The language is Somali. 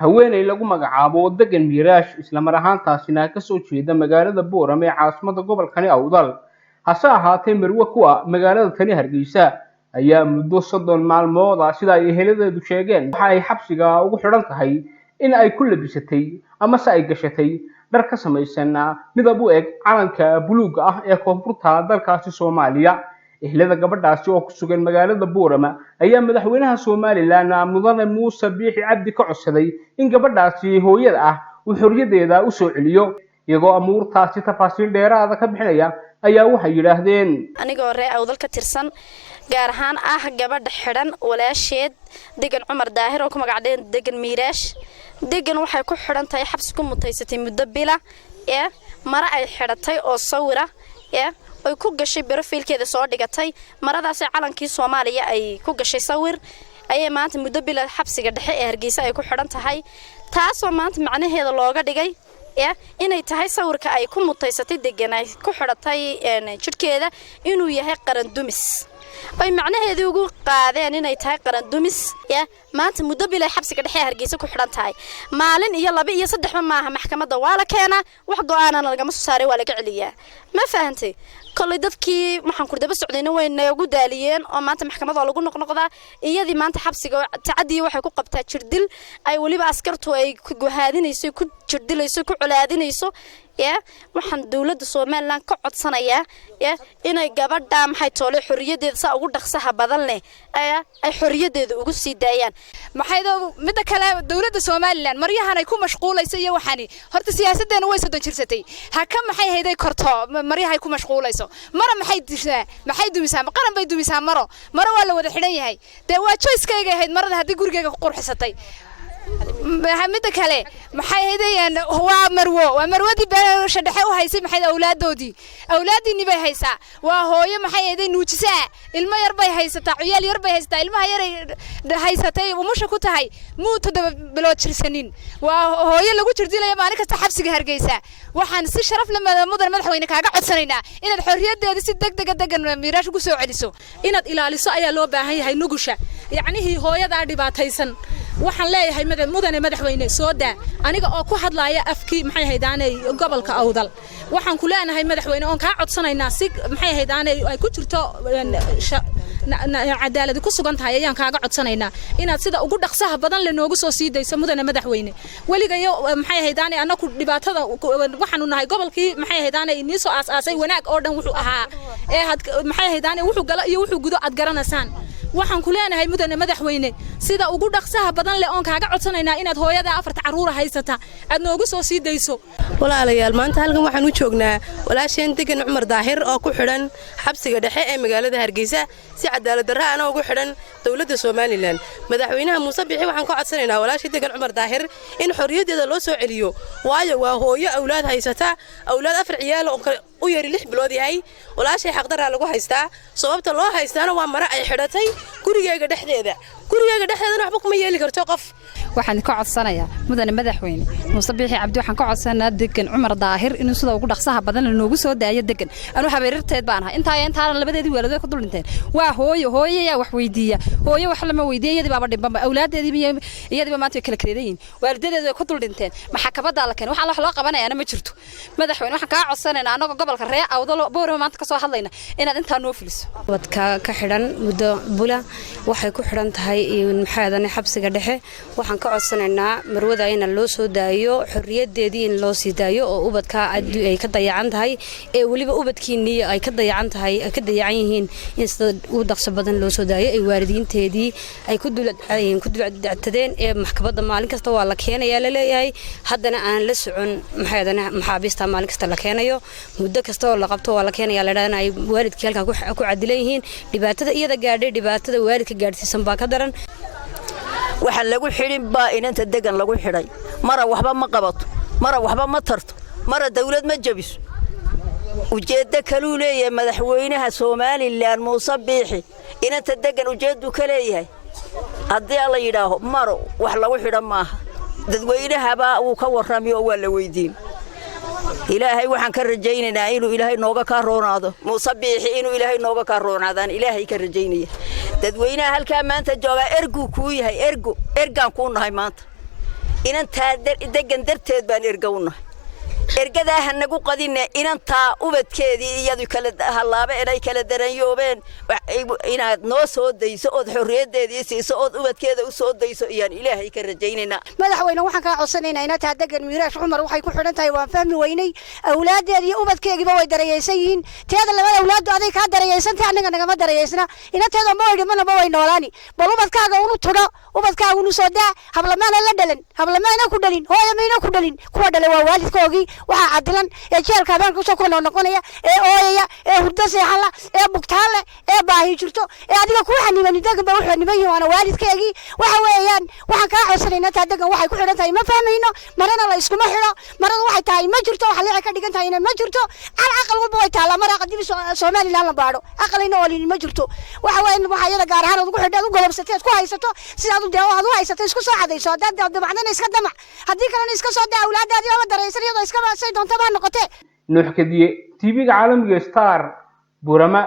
haween ay lagu magacaabo degan miiraash isla mar ahaantaasina ka soo jeeda magaalada Boorame ee caasimada gobolkani Awdal hase ahaatee marwe kuwa magaalada tani Hargeysa ayaa muddo 30 maalmood sida ay eheladeedu sheegeen waxa ay xabsiga ugu xidhan tahay in ay ku labisatay ama ay gashatay dhar ka samaysan midab u eg calanka buluuga ah ee koonfurta dalkaasi Soomaaliya Ehelada Gabadhaasi oo ku sugan magaalada Boorame ayaa madaxweynaha Somaliland mudane muuse biixi cabdi ka codsaday in gabadhaasi hooyada ah uu xorriyadeeda u soo celiyo iyagoo amuurtaasi tafaasiil dheeraad ka bixinaya ayaa waxay yiraahdeen anigoo ree awdal ka tirsan gaar ahaan gabadha xidhan walaasheed degan Cumar Daahir oo ku magacdeen degan Miiraash degan waxay ku xidhan tahay xabsi ku mutaysatay muddo bila mara ay xidhatay oo sawira ay ku gashay barafilkeeda soo dhigatay maradaas calankii Soomaaliya ay ku gashay sawir ayay maanta muddo bila xabsiga dhexe ee Hargeysa ay ku xidhan tahay taasoo maanta macnaheeda looga dhigay inay tahay sawirka ay ku mutaysatay degan ay ku xidhatay jidhkeeda inuu yahay qaran dumis ay macnaheedu ugu qaadeen inay tahay qaran dumis maanta muddo bila xabsiga dhexe ee Hargeysa ku xidhan tahay maalin iyo 2 iyo 3 maaha maxkamadda waa la keenaa wax go'aan laga ma soo saaray waa laga celiyaa ma fahantay kolay dadkii waxaan ku daba socdayna way nagu daaliyeen oo maanta maxkamadda lagu noqnoqdaa iyadii maanta xabsiga tacadii waxay ku qabtaa jirdil ay waliba askartu ay ku gohaadinayso ku jirdilayso ku culaadinayso waxaan dawlada Somaliland ka codsanayaa inay gabadha maxay toole xorriyadeeda sa ugu dhaqsaha badan leh ay xorriyadeeda ugu sii daayaan mid kale dawlada Somaliland maryahan ay ku mashquulayso iyo waxani horta siyaasadeena way soo jirsatay ha ka maxay hayday korto maryahay ku mashquulayso mara maxay dumisaa qaran bay dumisaa maro waa la wada xidhan yahay waa choice-kayga ahayd marada hadii gurigeega ku qurxisatay mid kale maxay hayday waa marwadii beesha dhexe u haysay maxay awlaadini bay haysaa waa hooyo maxay hayday nuujisa ilmo yar bay haysataa ciyaal yar bay haysataa ilmaha yar haysatay umusha ku tahay muutada bilood jirsanin waa hooyo lagu jirdilay maalin kasta xabsiga Hargeysa waxaan si sharaf leh mudan madaxweyne kaaga codsanaynaa inaad xorriyadeeda si degdeg Miiraash ugu soo celiso inaad ilaaliso ayaa loo baahan yahay nugusha yacni hooyada dhibaataysan waxaan leeyahay mudane madaxweyne soo daa aniga oo ku hadlaaya afkii maxay haydaanay gobolka Awdal waxaan ku leenahay madaxweyne oo ka codsanaynaa si maxay haydaanay ay ku jirto cadaalad ku sugan tahay ayaan kaaga codsanaynaa inaad sida ugu dhaqsaha badan la noogu soo siidayso mudane madaxweyne waligayo maxay haydaanay anaku dhibaatada waxaanu nahay gobolkii maxay haydaanay inii soo aasay wanaag oo dhan wuxuu ahaa maxay haydaanay wuxuu gala iyo wuxuu gudo ad garanasaan waxaan ku leenahay mudane madaxweyne sida ugu dhaqsaha badan leh oo kaaga codsanaynaa inaad hooyada 4 caruur haysata aad noogu soo siidayso walaalayaal maanta halkan waxaan u joognaa walaasheen degan Cumar Daahir oo ku xidhan xabsiga dhexe ee magaalada Hargeysa si cadaalad darro ah ugu xidhan dawladda Somaliland madaxweynaha muuse biixi waxaan ka codsanaynaa walaashii degan Cumar Daahir in xorriyadeeda loo soo celiyo waayo waa hooyo awlaad haysata awlaad 4 ciyaal oo u yari 6 bilood yahay walaashii xaq darro lagu haystaa sababta loo haystaana waa mara ay xidhatay gurigeega dhexdeeda waxba kuma yeeli karto qof waxaan ka codsanayaa mudane madaxweyne muuse biixi cabdi waxaan ka codsanayaa degan Cumar Daahir inuu sida ugu dhaqsaha badan noogu soo daayo degan anu habeerteed baan ahay intaan labadeedii weeladood ka dulinteen waa hooyo yaa wax weydiiya hooyo wax lama weydiiyo iyadii baaba dhibba awlaadeedii iyadii maanta kala kareedayn waalidadeedu way ku dulinteen maxkamadda la keenay waxa loo qabanayaa ma jirto madaxweyne waxaan ka codsanaynaa anaga gobolka ree Awdal Boorame maanta ka soo hadlayna inaad inta noo filiso wadka ka xidhan muddo bula waxay ku xidhan tahay maxaadan xabsiga dhexe waxaan ka codsanaynaa marwada in loo soo daayo xorriyadeedii in loo sii daayo oo ubadka ay ka dayacan tahay ee waliba ubadkiinii ay ka dayacan tahay ka dayacan yihiin in sida uu dhaqso badan loo soo daayo ay waalidiinteedii ay ku dulactadeen ee maxkamadda maalin kasta waa la keenayaa la leeyahay haddana aan la socon maxaadan maxaabiista maalin kasta la keenayo muddo kasta oo la qabto waa la keenayaa la dhaana ay waalidkii halka ku cadilan yihiin dhibaatada iyada gaadhay dhibaatada waalidka gaadhsiisan baa ka daran waxa lagu xidhin baa inanta degan lagu xidhay mara waxba ma qabato mara waxba ma tarto mara dawlad ma jabiso ujeedda kale uu leeyahay madaxweynaha Somaliland muuse biixi inanta degan ujeeddu kale leeyahay haddii la yiraahdo maro wax lagu xidhan maaha dadweynaha baa uu ka warramiyo waa la weydiin ilaahay waxaan ka rajaynaynaa inuu ilaahay nooga ka roonaado muuse biixi inuu ilaahay nooga ka roonaadaan ilaahay ka rajaynaya dadweynaha halka maanta jooga ergu ku yahay ergaan ku nahay maanta inantaa degan darteed baan ergowna ergadaa hanagu qadina inantaa ubadkeedii iyadu kala halaaba inay kala daranyoobeen inaad noo soo dayso oo xorriyadeedii siiso oo ubadkeeda u soo dayso iyaan ilaahay ka rajaynayna madaxweyne waxaan ka codsanaynaa inantaa degan miiraash Cumar waxay ku xidhan tahay waan fahmi weynay awlaadeedii iyo ubadkeegiiba way darayeysan yihiin teeda labada awlaad aday ka darayeysan tahay anaga naga ma darayeysna inanteeda ma way mana way noolaani bal ubadkaaga uu tudo ubadkaaga uu soo daa hablamaana la dhalan hablamaana ku dhalin hooyamayna ku dhalin kuwa dhalay waa waalidkoogii waxa cadilan ee jeelka baan ku soo kono noqonaya ee ooyaya ee hurda seexala ee bugtaale ee baahi jirto ee adiga ku xaniban degan baa wuxuu niman yahay waalidkeegii waxa weeyaan waxaan ka codsanaynaa taa degan waxay ku xidhan tahay ma fahmayno marana la isku ma xiro marada waxay tahay ma jirto waxa la ka dhigan tahay inay ma jirto al aqal walba way taala mara qadib Somaliland la baaro aqalina oo ma jirto waxa weeyaan waxa yada gaar ahaan ugu xidhan ugu galabsatay ku haysato sidaad u daawo aad u haysato isku soo cadayso dad dabacdan iska damac hadii kalena iska soo daa awlaadaadii oo daraysan iyadoo iska say doonto baa noqotay nuux kadiye TV-ga caalamiga Star Burama